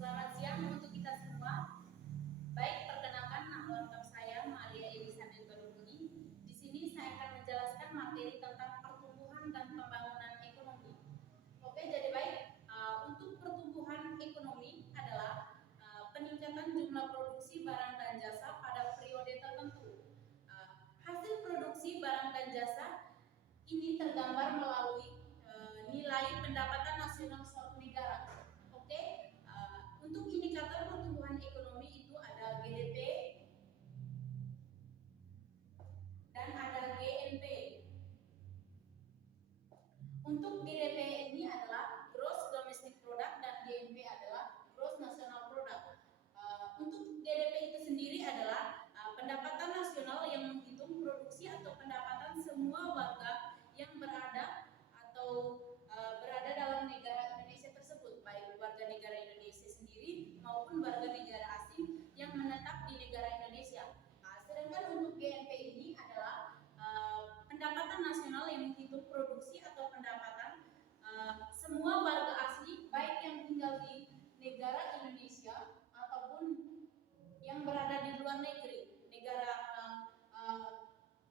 Selamat siang untuk kita semua. Baik, perkenalkan nama lengkap saya Maria Elisabeth Baruni. Di sini saya akan menjelaskan materi tentang pertumbuhan dan pembangunan ekonomi. Oke, jadi baik, untuk pertumbuhan ekonomi adalah peningkatan jumlah produksi barang dan jasa pada periode tertentu. Hasil produksi barang dan jasa ini tergambar melalui nilai pendapatan nasional suatu negara. Oke, untuk indikator pertumbuhan ekonomi itu ada GDP dan ada GNP. Untuk GDP ini adalah Gross Domestic Product dan GNP adalah Gross National Product. Untuk GDP itu sendiri adalah pendapatan nasional yang menghitung produksi atau pendapatan semua warga yang berada dalam negara Indonesia tersebut, baik warga negara Indonesia sendiri maupun warga negara asing yang menetap di negara Indonesia. Sedangkan untuk GNP ini adalah pendapatan nasional yang menghitung produksi atau pendapatan semua warga asli, baik yang tinggal di negara Indonesia ataupun yang berada di luar negeri, negara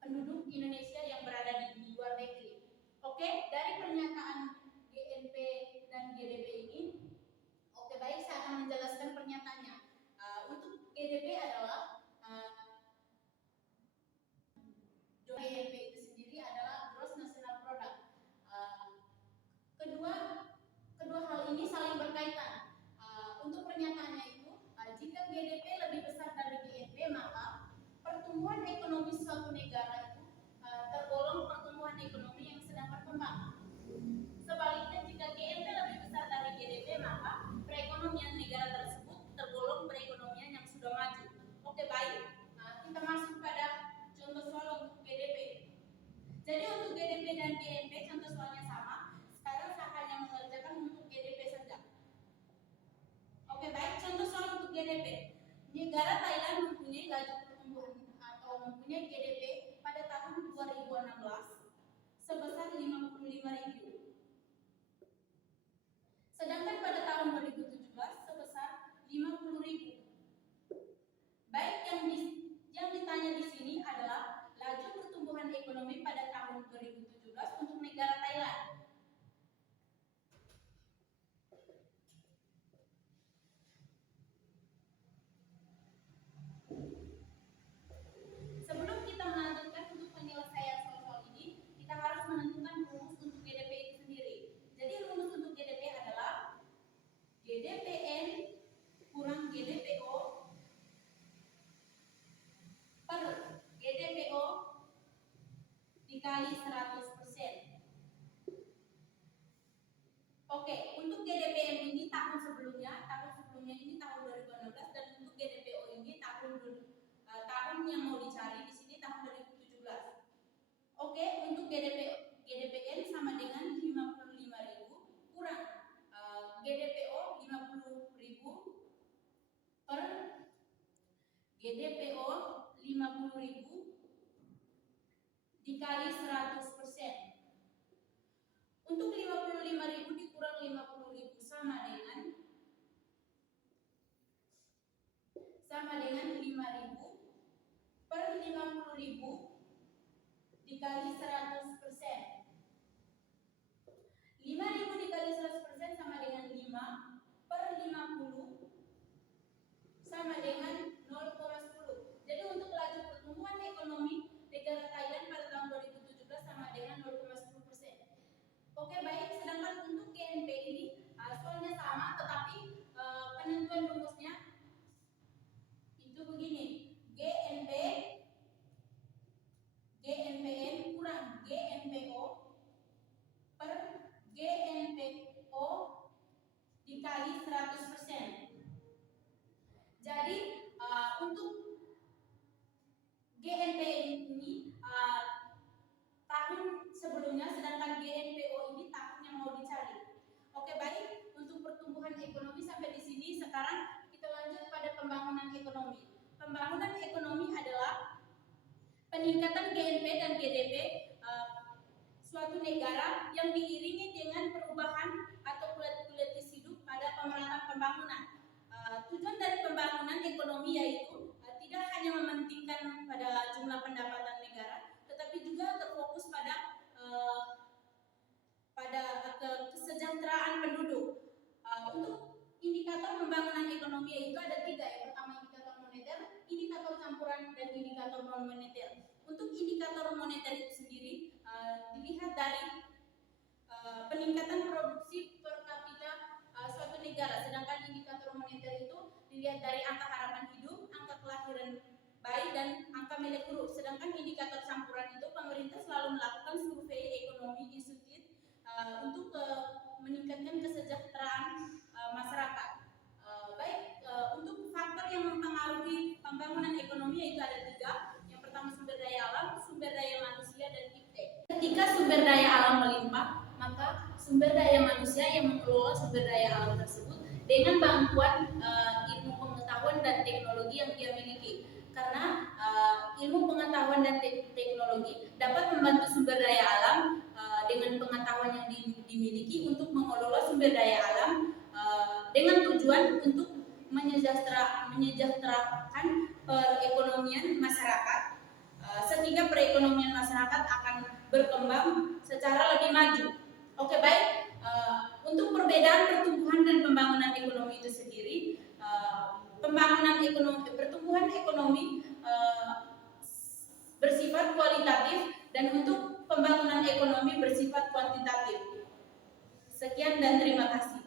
penduduk Indonesia yang berada di luar negeri. Oke, dari pernyataan GNP dan GDP ini, oke baik, saya akan menjelaskan pernyataannya. Untuk GDP adalah GNP itu sendiri adalah Gross National Product. Kedua hal ini saling berkaitan. Untuk pernyataannya itu, jika GDP lebih besar dari GNP, maka pertumbuhan ekonomi suatu negara itu tergolong pertumbuhan ekonomi yang sedang berkembang. Sebaliknya, jika GNP lebih besar dari GDP, maka perekonomian negara tersebut tergolong perekonomian yang sudah maju. Oke baik, kita masuk pada contoh soal untuk GDP. Jadi untuk GDP dan GNP contoh soalnya sama. Sekarang saya hanya mengerjakan untuk GDP saja. Oke baik, contoh soal untuk GDP. Negara Thailand mempunyai laju pertumbuhan atau mempunyai GDP pada tahun 2016 sebesar 55.000. Sedangkan pada tahun 2017 sebesar 50.000. Baik, yang ditanya di sini adalah laju pertumbuhan ekonomi pada tahun 2017 untuk negara Thailand. Sebelum kita melanjutkan untuk penyelesaian soal-soal ini, kita harus menentukan rumus untuk GDP itu sendiri. Jadi rumus untuk GDP adalah GDPN kurang GDPO per GDPO dikali 100%. Oke, untuk GDPM ini tahun sebelumnya ini tahun 2016, dan untuk GDPO ini tahun yang mau dicari di sini tahun 2017. Oke, untuk GDPN sama dengan 55.000 kurang GDPO 50.000 per GDPO 50.000 dikali 100%. Untuk 55.000 dikurang 50.000 sama dengan 5.000 per 50.000 dikali 100%. 5.000 dikali 100% sama dengan 5 per 50 sama dengan 0,10. Jadi untuk laju pertumbuhan ekonomi negara Thailand pada tahun 2017 sama dengan 0,10%. Oke baik, sedangkan untuk GNP ini soalnya sama, tetapi penentuan rumusnya itu begini: GNPN kurang GNPO per GNPO dikali 100%. Jadi untuk GNP ini tahun sebelumnya, sedangkan GNPO ini tahun yang mau dicari. Oke baik, untuk pertumbuhan ekonomi sampai di sini. Sekarang kita lanjut pada pembangunan ekonomi. Pembangunan ekonomi adalah peningkatan GNP dan GDP suatu negara yang diiringi dengan perubahan atau kualitas hidup pada pemerataan pembangunan. Tujuan dari pembangunan ekonomi yaitu tidak hanya mementingkan pada jumlah pendapatan negara, tetapi juga terfokus pada kesejahteraan penduduk. Untuk indikator pembangunan ekonomi yaitu ada 3. Yang pertama indikator moneter, indikator campuran, dan indikator non moneter. Untuk indikator moneter itu sendiri dilihat dari peningkatan produksi per kapita suatu negara, sedangkan indikator moneter itu dilihat dari angka harapan hidup, angka kelahiran bayi, dan angka milik huruf. Sedangkan indikator campuran itu pemerintah selalu melakukan survei ekonomi institut untuk meningkatkan kesejahteraan masyarakat. Untuk faktor yang mempengaruhi pembangunan ekonomi yaitu ada 3. Yang pertama sumber daya alam, sumber daya manusia, dan iptek. Ketika sumber daya alam melimpah, maka sumber daya manusia yang mengelola sumber daya alam tersebut dengan bantuan ilmu pengetahuan dan teknologi yang dia miliki. Karena ilmu pengetahuan dan teknologi dapat membantu sumber daya alam dengan pengetahuan yang dimiliki untuk mengelola sumber daya alam dengan tujuan untuk menyejahterakan perekonomian masyarakat, sehingga perekonomian masyarakat akan berkembang secara lebih maju. Oke, baik. Untuk perbedaan pertumbuhan dan pembangunan ekonomi itu sendiri, pertumbuhan ekonomi bersifat kualitatif dan untuk pembangunan ekonomi bersifat kuantitatif. Sekian dan terima kasih.